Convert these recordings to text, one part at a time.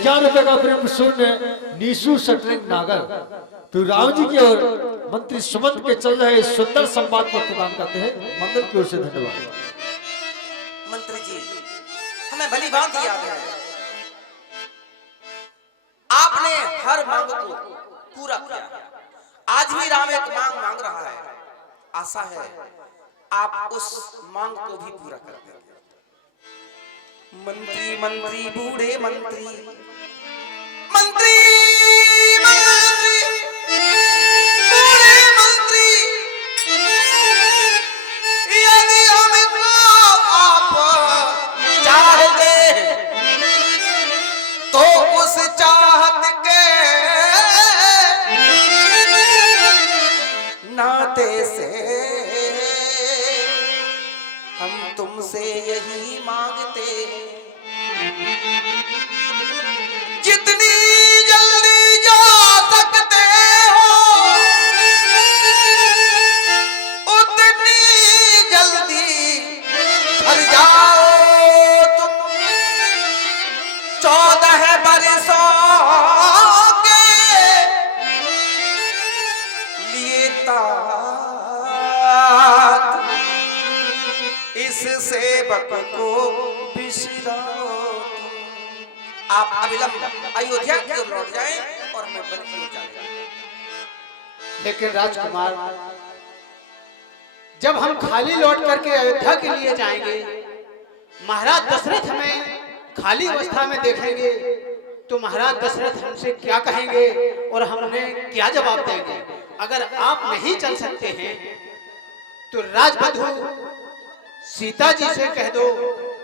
₹51 का प्रेम शून्य नीशु शटरिंग नागर तो राम जी की ओर मंत्री सुमंत के चल रहे सुंदर संवाद को प्रदान करते हैं। मंदिर की ओर से धन्यवाद। मंत्री जी, हमें भली भांति याद है, आपने हर मांग को पूरा किया। आज भी राम एक मांग मांग रहा है, आशा है आप उस मांग को भी पूरा कर देंगे। मंत्री मंत्री बूढ़े मंत्री, मंत्री मंत्री बूढ़े मंत्री, यदि हमको आप चाहते तो उस चाहत के नाते से हम तुमसे यही मांगते हैं, जितनी जल्दी जा सकते हो उतनी जल्दी घर जाओ तुम। 14 बरसों के लिए इस सेवक को बिसराओ। आप अविलंब अयोध्या की ओर लौट जाएं और मैं बन की ओर जाऊंगा। लेकिन राजकुमार, जब हम खाली लौट करके अयोध्या के लिए जाएंगे, महाराज दशरथ हमें खाली अवस्था में देखेंगे तो महाराज दशरथ हमसे क्या कहेंगे और हमने क्या जवाब देंगे? अगर आप नहीं चल सकते हैं तो राजवधू सीता जी से कह दो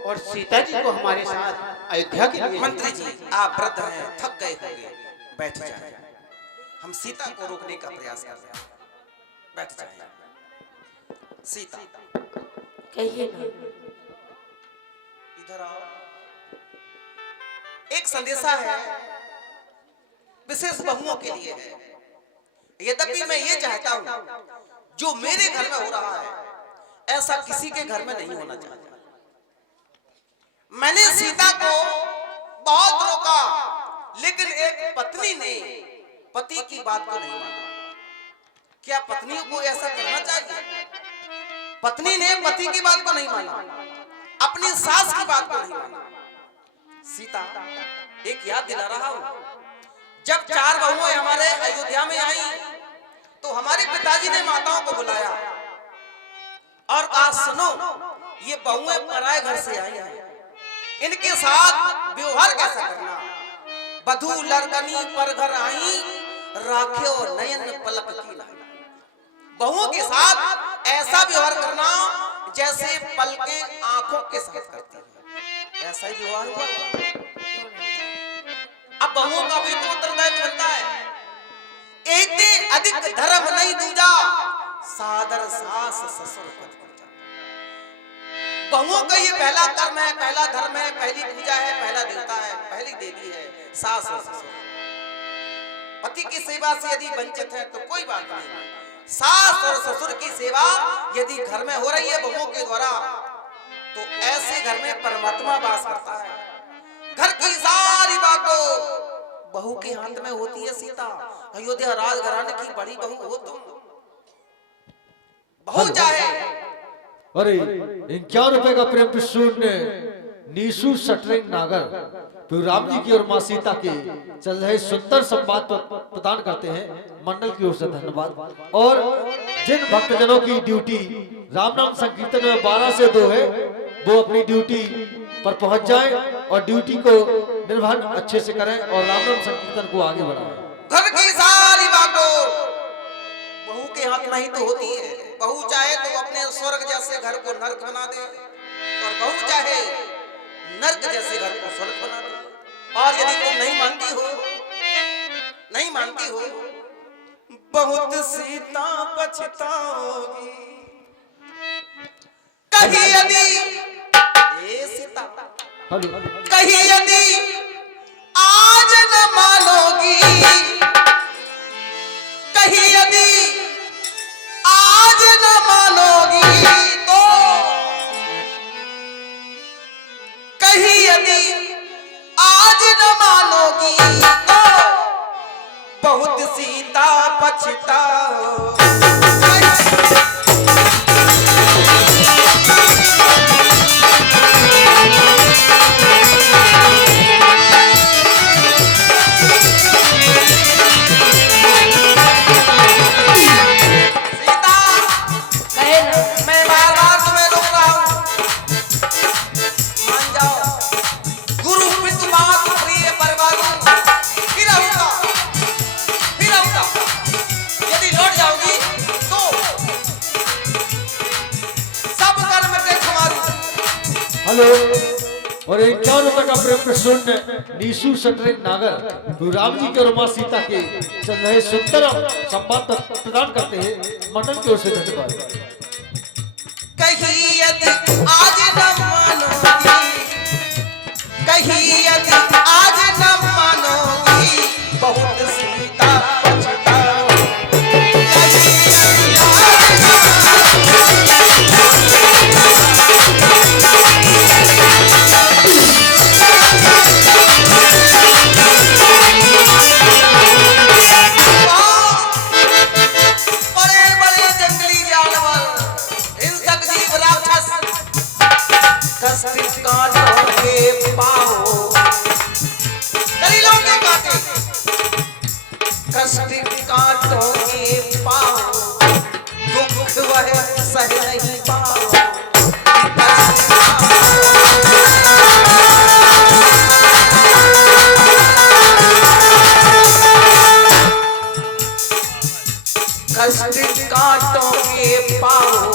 और सीता जी को हमारे साथ अयोध्या के लिए। मंत्री जी, आप वृद्ध हैं, थक गए होंगे, बैठ जाएं। हम सीता को रोकने का प्रयास कर रहे हैं, बैठ जाएं। सीता कहिए ना। इधर आओ। एक संदेशा है, विशेष बहुओं के लिए है। यद्यपि मैं ये चाहता हूं जो मेरे घर में हो रहा है ऐसा किसी के घर में नहीं होना चाहिए। मैंने सीता को बहुत रोका, लेकिन एक पत्नी ने पति की बात को नहीं माना। क्या पत्नियों को ऐसा करना चाहिए? पत्नी ने पति की बात को नहीं माना, अपनी सास की बात को नहीं माना। सीता, एक याद दिला रहा हूं, जब 4 बहुएं हमारे अयोध्या में आई तो हमारे पिताजी ने माताओं को बुलाया और कहा, सुनो, ये बहुएं पराए घर से आई हैं, इनके साथ व्यवहार कैसा करना? बधू लड़कनी पर घर आई, राखे और नयन पलक की लाई। बहुओं के साथ ऐसा व्यवहार करना जैसे पलकें आंखों के साथ करती है, ऐसा ही व्यवहार हुआ। अब बहुओं का भी तो उत्तरदायित्व बनता है। एक अधिक धर्म नहीं दूजा, सादर सास ससुर पद पूजा। बहुओं का ये पहला कर्म है, पहला धर्म है, पहली पूजा है, पहला देवता है, पहली देवी है सास और ससुर। पति की सेवा से यदि वंचित है तो कोई बात नहीं, सास और ससुर की सेवा यदि घर में हो रही है बहुओं के द्वारा तो ऐसे घर में परमात्मा वास करता है। घर की सारी बातों बहू के हाथ में होती है। सीता, अयोध्या राजघराने की बड़ी बहू हो तुम। बहू चाहे अरे ₹51 का प्रेम शून्य नीशु शटरिंग नागर तो राम जी की और मां सीता के चल रहे सुंदर संवाद प्रदान करते हैं। मंडल की ओर से धन्यवाद। और जिन भक्तजनों की ड्यूटी राम नाम संकीर्तन में 12 से 2 है, वो अपनी ड्यूटी पर पहुंच जाएं और ड्यूटी को निर्वहन अच्छे से करें और राम नाम संकीर्तन को आगे बढ़ाएं। घर की सारी बातों बहू के हाथ में ही तो होती है। बहू चाहे तो अपने स्वर्ग जैसे घर को नर्क बना दे और बहू चाहे नर्क जैसे घर को स्वर्ग बना दे। और यदि तुम नहीं मानती हो बहुत सीता पछताओगी। कहीं यदि ए सीता कहीं यदि आज न मानोगी, कहीं यदि आज न मानोगी तो कहीं यदि आज न मानोगी तो बहुत सीता पछताओ। हेलो और 51 का प्रेम प्रसून नीसू सटरिंग नागर तो राम जी के और मां सीता के चल रहे सुंदर संवाद प्रदान करते हैं मंडल की ओर से धन्यवाद। कहीं यदि आज न मानोगी, कहीं यदि आज न मानोगी बहुत सीता पछताओ। कष्ट काटों के पाओ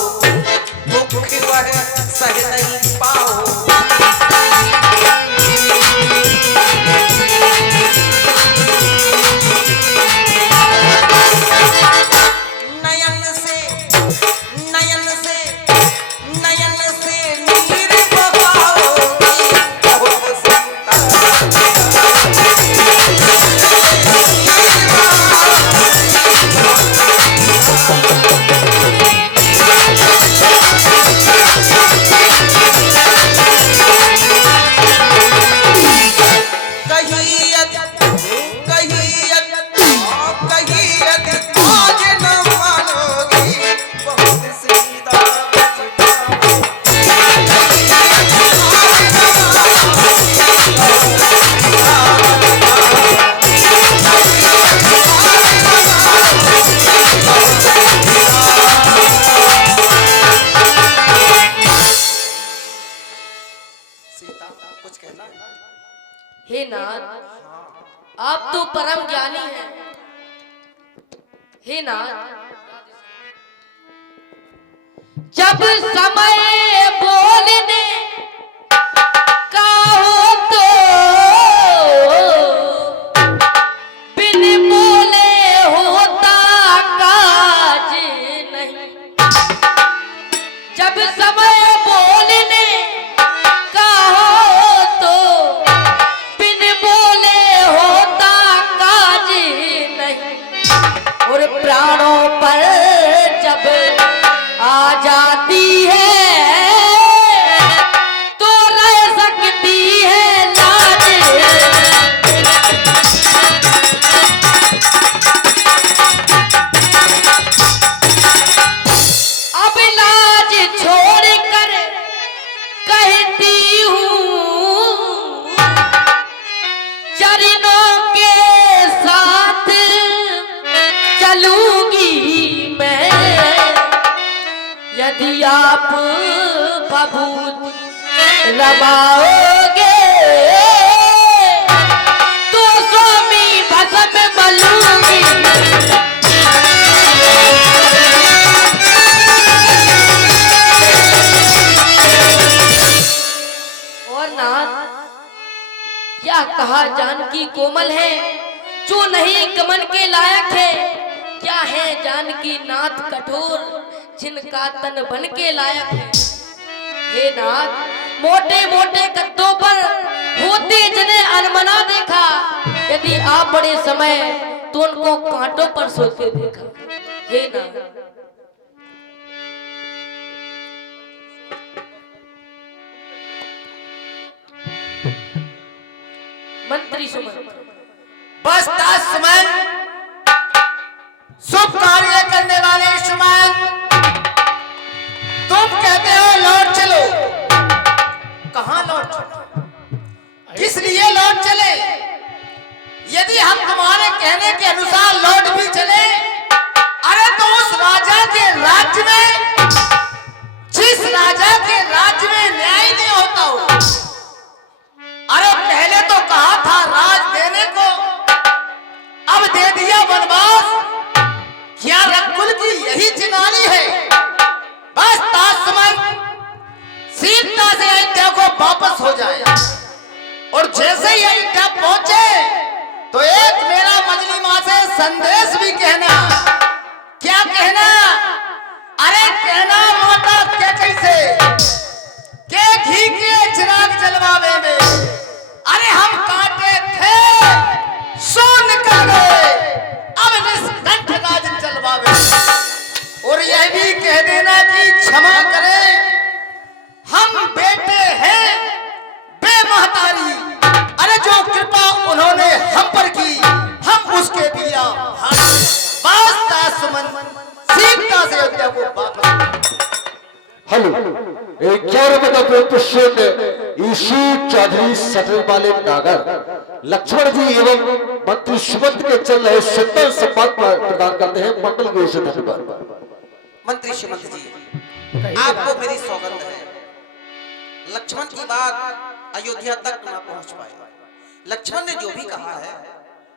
दुख वह सह नहीं पाओ। नयन से नयन से नयन से नीर बहाओगी बहुत सीता। हे नाथ, आप तो परम ज्ञानी हैं। हे नाथ, जब समय बोलने का हो तो बिन बोले होता काज नहीं। जब समय बोलने का हो तो बिन बोले होता काज नहीं। और प्राणों पर जब आ जाती है तो रह सकती है लाज। अब लाज छोड़ कर कहती हूँ चरणों के साथ चलूंगी मैं। यदि आप बबूत रमाओगे तो स्वामी भस्म मलूंगी। और नाथ, क्या कहा जानकी कोमल है जो नहीं गमन के लायक है। क्या है जानकी नाथ कठोर जिनका तन बन के लायक है। हे नाथ, मोटे मोटे कद्दों पर होते जिन्हें अनमना देखा। यदि आप बड़े समय तो उनको कांटों पर सोते देखा। हे नाथ, मंत्री सुमन। बस दास सुमन, शुभ कार्य करने वाले सुमन, तुम कहते हो लौट चलो, कहां लौट चलो, किस लिए लौट चले? यदि हम तुम्हारे कहने के अनुसार लौट भी चले, अरे तो उस राजा के राज्य में, जिस राजा के राज्य में न्याय नहीं होता हो, अरे पहले तो कहा था राज देने को, अब दे दिया वनवास, क्या रघुकुल की यही चिनारी है? बस दास सुमन, सीता से अयोध्या को वापस हो जाए, और जैसे ही अयोध्या पहुंचे तो एक मेरा मजली मां से संदेश भी कहना। क्या कहना? अरे कहना माता क्या कैसे के घी के चिराग जलवावे में, अरे हम काटे थे सो निकल गए, अब निष्कंठ राज जलवावे। और यह भी कह देना कि क्षमा करे, हम बेटे हैं बेमहतारी, अरे जो कृपा उन्होंने हम पर की, हम उसके दिया वास्ता सुमन, सीता से अयोध्या को वापस। हेलो, 11 का प्रेम प्रश्न ईशु चौधरी सटल वाले नागर लक्ष्मण जी एवं मंत्री सुमंत के चल रहे सुंदर सम्मान प्रदान करते हैं। मंगल गुरु से धन्यवाद। मंत्री सुमंत जी, आपको मेरी सौगंध है, लक्ष्मण की बात अयोध्या तक ना पहुंच पाए। लक्ष्मण ने जो भी कहा है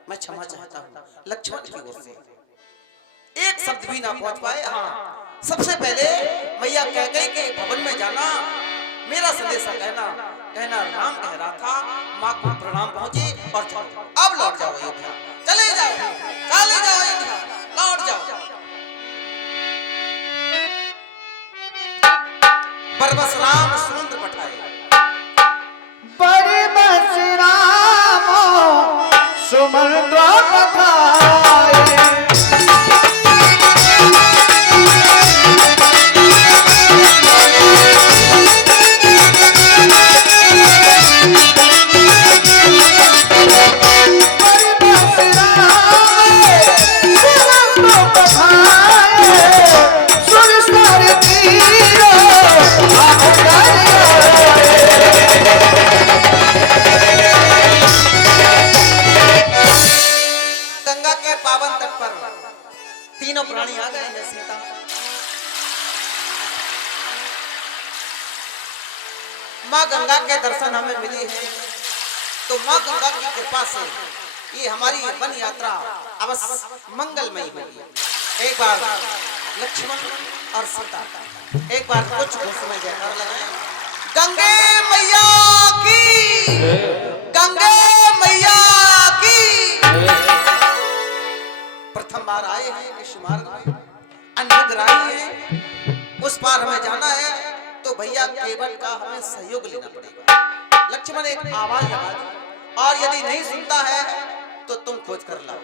मैं क्षमा चाहता हूँ, लक्ष्मण की ओर से एक शब्द भी ना पहुंच पाए। हाँ, सबसे पहले मैया कैकेयी के भवन में जाना, मेरा संदेशा कहना राम कह रहा था, माँ को प्रणाम पहुंचे और जाओ, अब लौट जाओ अयोध्या, चले जाओ अयोध्या, लौट जाओ। बरबस राम सुमंत पठाए, बरबस राम सुमंत पठाए, तीनों प्राणी आ गए हैं। सीता माँ गंगा के दर्शन हमें मिले हैं, तो माँ गंगा की कृपा से ये हमारी वन यात्रा अवश्य मंगलमयी होगी। एक बार लक्ष्मण और सीता एक बार कुछ घोषणा जयकार लगाएं। गंगे मैया की, गंगे मैया की। प्रथम बार आए हैं इस मार्ग में, अन्नग्राही है, उस पार हमें जाना है, तो भैया केवल का हमें सहयोग लेना पड़ेगा। लक्ष्मण एक आवाज लगा दी, और यदि नहीं सुनता है तो तुम खोज कर लाओ,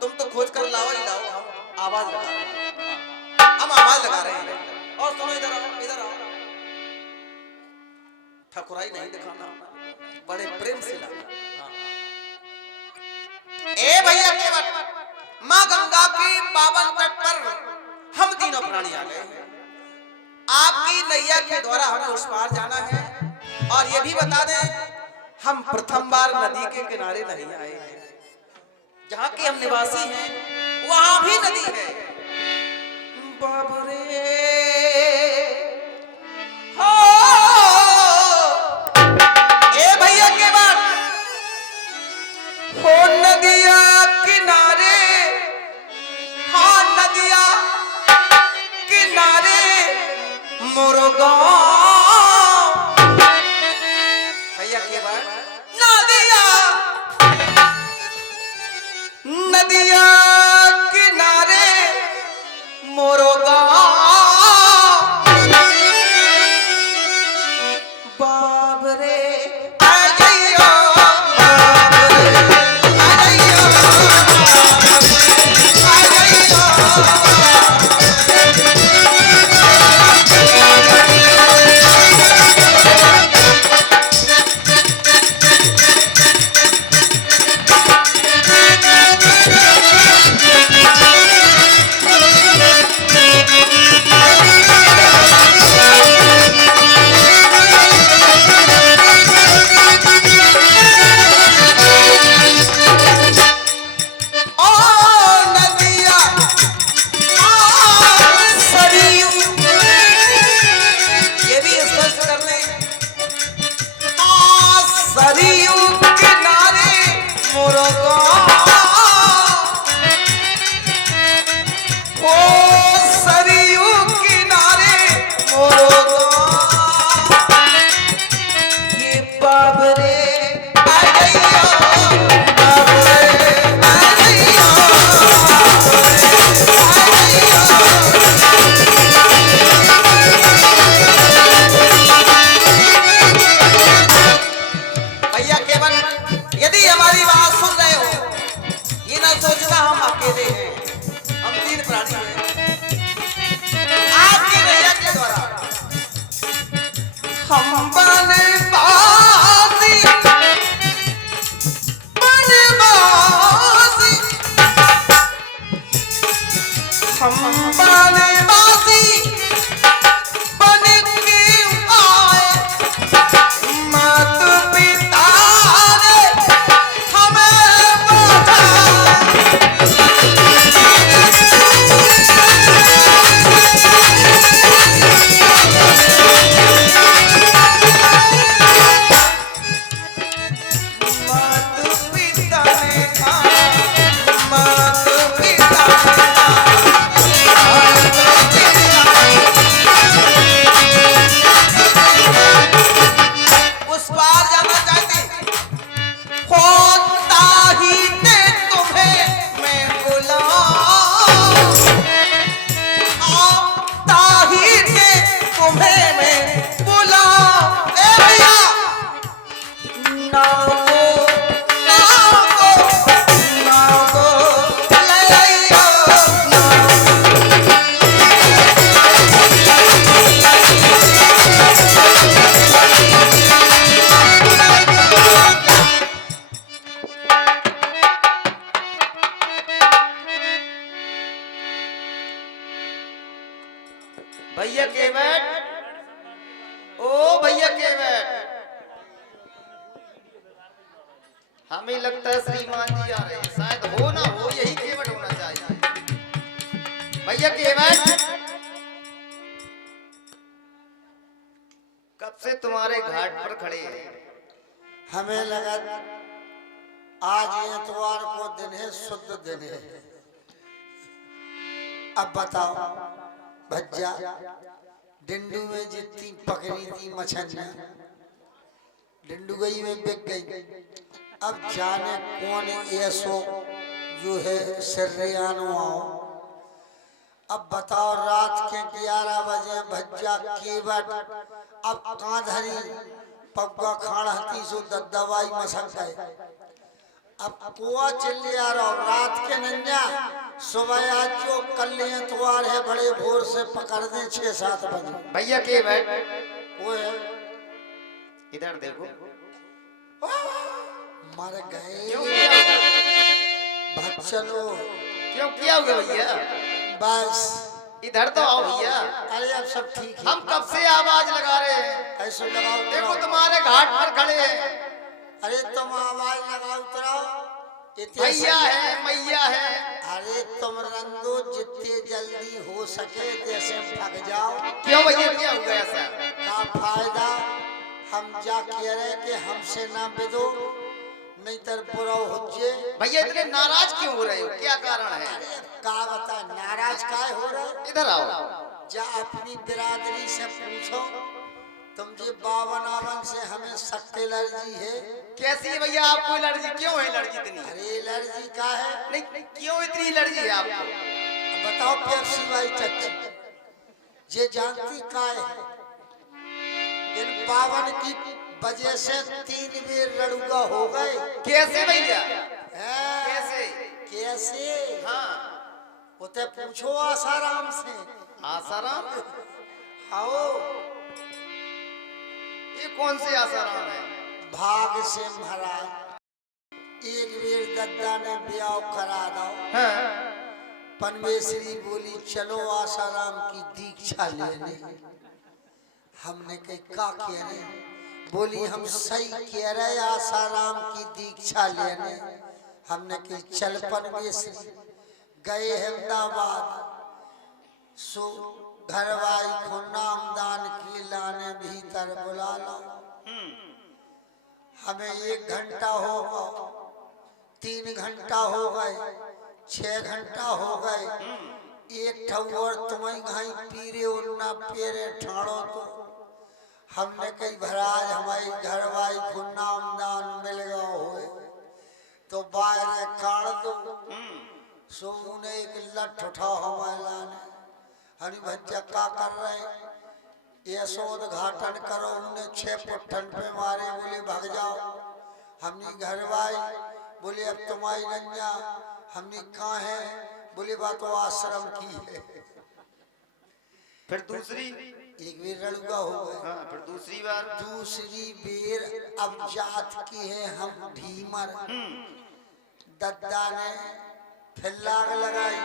तुम तो खोज कर लाओ ही लाओ, हम आवाज लगा रहे हैं, हम आवाज लगा रहे हैं। और सुनो, इधर आओ, इधर आओ, ठकुराई नहीं दिखाना, बड़े प्रेम से लाना। ए भैया केवल माँ गंगा की पावन तट पर हम तीनों प्राणी आ गए हैं, आपकी नैया के द्वारा हमें उस पार जाना है। और ये भी बता दें, हम प्रथम बार नदी के किनारे नहीं आए हैं, जहाँ के हम निवासी हैं वहां भी नदी है। बाबरे हो, ए भैया के बाद हो नदिया किनारे, हाँ नदिया किनारे मुर्गा, भैया के बाद नदिया, नदिया किनारे मुर्गा, बाबरे आ जाइयो, बाबरे आ जाइयो, केवट यदि हमारी बात सुन रहे हो, ये ना सोचना हम अकेले हैं, हम 3 प्राणी हैं। आपकी नैया के द्वारा हम बनवासी हम बनवासी बन के आए, मात पिता ने हमें बचाया। मात पिता ने मात पिता उस पार जाना चाहते होता ही दे तुम्हें मैं बुलाऊं, आता ही दे तुम्हें मैं बुलाऊं। ए भैया नाव को ले आइयो नाव। भैया केवट, ओ भैया केवट, हमें लगता है श्रीमान जी आ रहे हैं, शायद हो ना हो यही केवट होना चाहिए। भैया केवट, कब से तुम्हारे घाट पर खड़े हैं? हमें लगा आज इतवार को दिन है, शुद्ध दिन है। अब बताओ भज्जा, डिंडू में जितनी पकड़ी थी मछलियां डिंडू गई में बिक गई। अब जाने कौन ऐसो जो है सर्रियानो आओ। अब बताओ रात के 11 बजे भज्जा केवट अब कांधरी पग्गा खाड़ती सो दवाई मसक गए। अब कुआ चिल्ली आ रहा रात के नन्या, सुबह आज जो कल इतवार है बड़े भोर से पकड़ दे 6-7 बजे। भैया केवट वो है इधर देखो, मर गए क्यों किया होगा? भक्षलो क्यों किया होगा भैया? बस इधर तो आओ भैया। अरे अब सब ठीक है। हम कब से आवाज लगा रहे हैं, ऐसे लगाओ देखो उतराओ। तुम्हारे घाट पर खड़े हैं। अरे तुम आवाज लगाओ उतराओ। भैया है मैया है। अरे तुम रंदो जितने जल्दी हो सके जैसे भाग जाओ। क्यों भैया क्या हुआ ऐसा? का फायदा हम जा कह रहे कि हमसे ना बिदो नहीं तर बुरा हो जे। भैया इतने नाराज क्यों हो रहे हो, क्या कारण है? का बता नाराज काय हो रहा? इधर आओ। जा अपनी बिरादरी से पूछो, तुम जी 52 से हमें सख्त एलर्जी है। कैसी है भैया आपको एलर्जी? क्यों है एलर्जी इतनी? अरे एलर्जी का है? नहीं क्यों इतनी एलर्जी है आपको? बताओ पेप्सी भाई चच्ची ये जानती का है? इन 52 की वजह से 3 बेर लड़ूगा हो गए। कैसे भैया? हैं? कैसे? कैसे? हाँ उते पूछो आसाराम से। आसाराम? आओ ये कौन से आसाराम है? भाग से महाराज एक बेर दद्दा ने ब्याह करा दो। हाँ। पनवेश्वरी बोली चलो आसाराम की दीक्षा लेने। हमने कही का कह रहे? बोली हम सही कह रहे आसाराम की दीक्षा लेने। हमने कही चल पनवेश्वरी। गए अहमदाबाद सो घरवाई को नामदान की लाने भीतर बुला लो। हमें 1 घंटा हो गया, 3 घंटा हो गए, 6 घंटा हो गए। एक ठवर तुम्हें घाई पीरे उन्ना पेरे ठाड़ो तो हमने कई भराज हमारी घरवाई को नामदान मिल गया हो तो बाहर काट दो। सो उन्हें एक लठ उठाओ हमारे लाने। हरी भज्जा का कर रहे ये उद्घाटन करो। उन्हें 6 पुट्ठन पे मारे बोले भाग जाओ। हमने घर आए, बोले अब तुम्हारी नैया, हमने कहा है, बोले बात तो आश्रम की है। फिर दूसरी, एक बेर रड़ुआ हो गए। हाँ, फिर दूसरी बार, दूसरी बेर अब जात की है हम भीमर। दद्दा ने फिर लाग लगाई,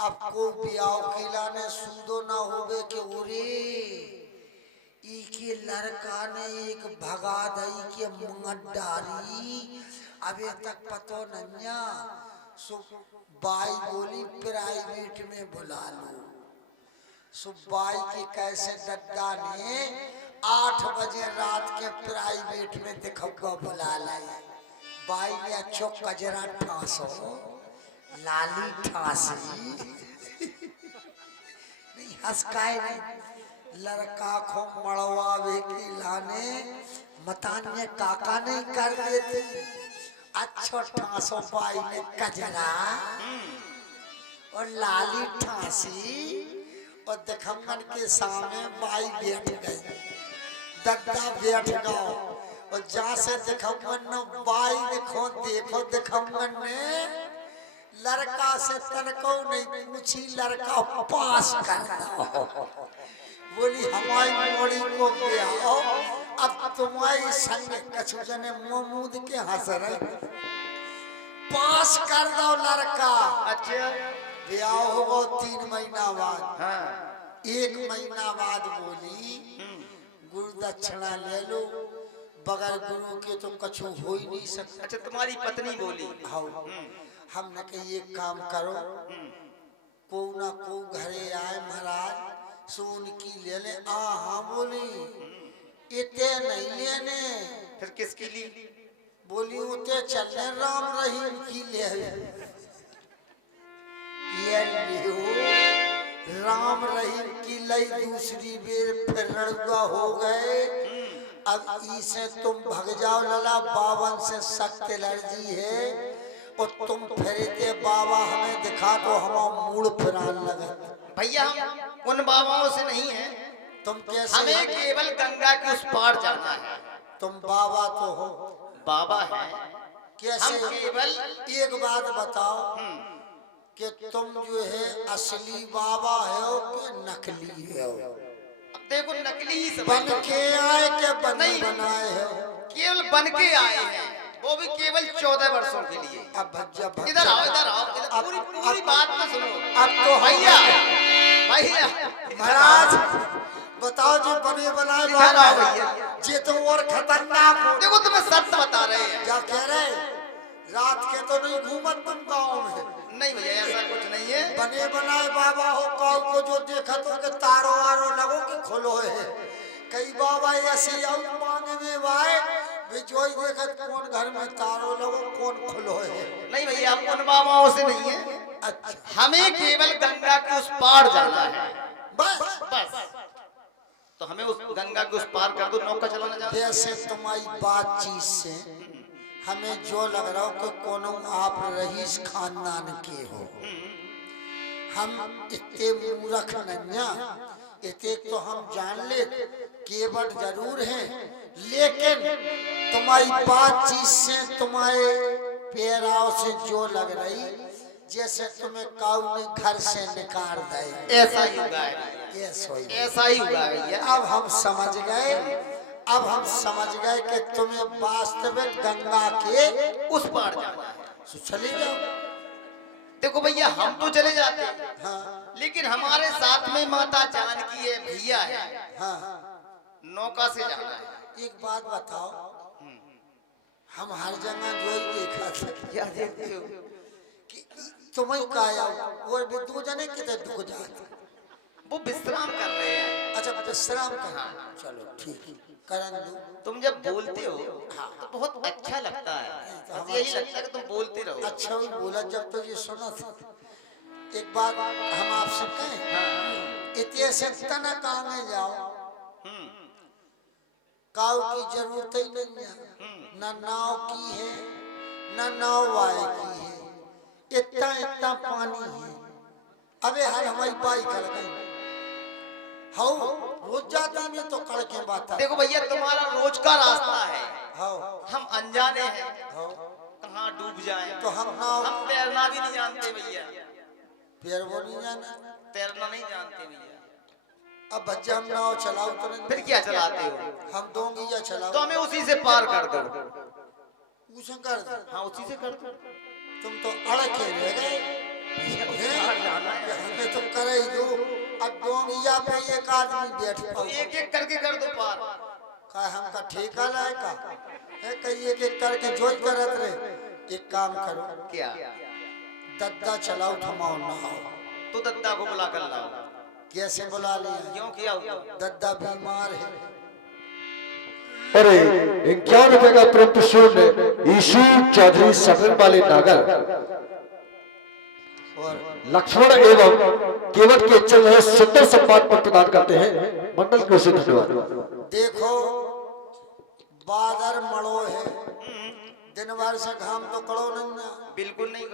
अब को ब्याह किला ने सूदो ना होवे के उरे के लड़का ने एक भगा दई के मंगडारी, अबे तक पतो नन्या। सो बाई बोली प्राइवेट में बुला लो। सुबाई की कैसे दद्दा ने 8 बजे रात के प्राइवेट में दिखौगा बुला लाई। बाई ने अच्छो कजरा ठासो, लाली ठासी नहीं हंसकाए नहीं, लड़का को मड़वावे के लाने मतान्य काका नहीं कर देती। अच्छो ठासो बाई ने कजरा और लाली ठासी, और दिखंगन के सामने बाई बैठ गई, दद्दा बैठ गया। और जहाँ से दिखंगन ने बाई देखो दिखंगन ने लड़का से तनको नहीं पूछी, लड़का पास कर दो। बोली हमारी मोड़ी को ब्याह, अब तुम्हारी संग कछु जने महमूद के हंस रहे, पास कर दो लड़का। अच्छा, ब्याह होगा 3 महीना बाद। हाँ, 1 महीना बाद बोली गुरु दक्षिणा ले लो, बगैर गुरु के तो कछु हो ही नहीं सकता। अच्छा, तुम्हारी पत्नी बोली। हाँ, हमने कही एक काम करो, को ना को घरे आए महाराज, सोन की ले ले। हाँ बोली इतने नहीं लेने। फिर किसकी ली? बोली उते चलने राम रहीम की ले। ये लियो राम रहीम की लई दूसरी बेर फिर रड़ुआ हो गए। अब इसे तुम भग जाओ लला, बावन से सख्त एलर्जी है, और तुम फिरते बाबा हमें दिखा दो, हम मूड फिरान लगे। भैया हम उन बाबाओं से नहीं है, तुम कैसे? हमें केवल गंगा के उस पार जाना है। तुम बाबा तो हो, बाबा है, कैसे? हम केवल एक बात बताओ कि तुम जो है असली बाबा हो कि नकली हो? अब देखो नकली ही समझ बन लो। के आए के नहीं। बनाए हो? केवल बन के आए हैं, वो भी केवल 14 वर्षों के लिए। अब भज्जा इधर आओ, इधर आओ, इधर पूरी बात तो सुनो। अब तो भैया भैया महाराज बताओ, जो बने बनाए इधर बाबा आओ है, भैया। ये तो और खतरनाक हो। देखो तुम्हें सच बता रहे हैं। क्या कह रहे? रात के तो नहीं घूमत तुम गाँव में? नहीं भैया, ऐसा कुछ नहीं है। बने बनाए बाबा हो, काऊ को जो देखा तो के तारो आरो लगो कि खुलो है। कई बाबा ऐसे आउ मांगे में वाए बिजोई देखत कौन घर में तारो लगो कौन खुलो है। नहीं भैया, हम उन बाबाओं से नहीं है। अच्छा, हमें केवल गंगा के उस पार जाना है, बस बस। तो हमें उस गंगा के उस पार कर दो, नौका चलाना जाना। जैसे तुम्हारी बातचीत से हमें जो लग रहा हो कि कोनो आप रईस खानदान के हो। हम इतने मूर्ख नन्या, इतने तो हम जान ले केवल जरूर हैं, लेकिन तुम्हारी बातचीत से, तुम्हारे पैराव से जो लग रही जैसे तुम्हें काऊ ने घर से निकाल दे। ऐसा ही होगा, ऐसा ही होगा भैया। अब हम समझ गए, अब हम समझ गए कि तुम्हें वास्तविक गंगा के उस पार जाना है। तो चले जाओ। देखो भैया, हम तो चले जाते हैं, हाँ लेकिन हमारे साथ में माता जानकी है, भैया है, हाँ। नौका से जाना है। एक बात बताओ, हम हर जगह जो ही देखा था क्या देखते हो? कि तुम्हें काया और भी 2 जने कितने दुख जाते। वो विश्राम कर रहे हैं। अच्छा विश्राम करना, चलो ठीक है करन दो। तुम जब बोलते हो तो बहुत अच्छा लगता है, मुझे यही लगता है कि तुम बोलते रहो। अच्छा भी बोला, जब तो ये सुना था। एक बात हम आपसे कहें, इतने से तना कहाँ जाओ, काऊ की जरूरत ही नहीं है, न नाव की है न नाव वाले की है, इतना इतना पानी है। अबे हर हमारी बाई कर गई हाउ रोज जाती में तो कड़के बात है। देखो भैया, तुम्हारा रोज का रास्ता है, हाँ हम अनजाने हैं, हाँ कहाँ डूब जाएं। तो हम नाव हम तैरना भी नहीं जानते भैया, पैर वो नहीं जाना। तैरना नहीं जानते भैया। अब बच्चा हम नाव चलाओ तो नहीं, फिर क्या चलाते हो? हम दोंगे या चलाओ तो हमें उसी से पार कर दो। उसे कर दो। हाँ उसी से कर दो। तुम तो अड़के रह गए भैया उसे पार जाना है। हमें तो करे ही दो। अब डोंगिया पे एक आदमी बैठ तो पाओ एक एक करके कर दो पार। का हमका ठेका लाए का है कहीं एक एक करके जोई करत रहे। एक काम करो, क्या? दद्दा चलाओ थमाओ ना हो। तो दद्दा को बुला कर लाओ। कैसे बुला लिया? क्यों किया हुआ? दद्दा बीमार है। अरे 51 रुपए का प्रेम शून्य ईशु चौधरी सटन वाले नागर और लक्ष्मण एवं केवट के चल रहे सुंदर सम्मान पर प्रदान करते हैं मंडल को से धन्यवाद। देखो बादर मड़ो है, दिन भर से घाम तो कड़ो नहीं ना,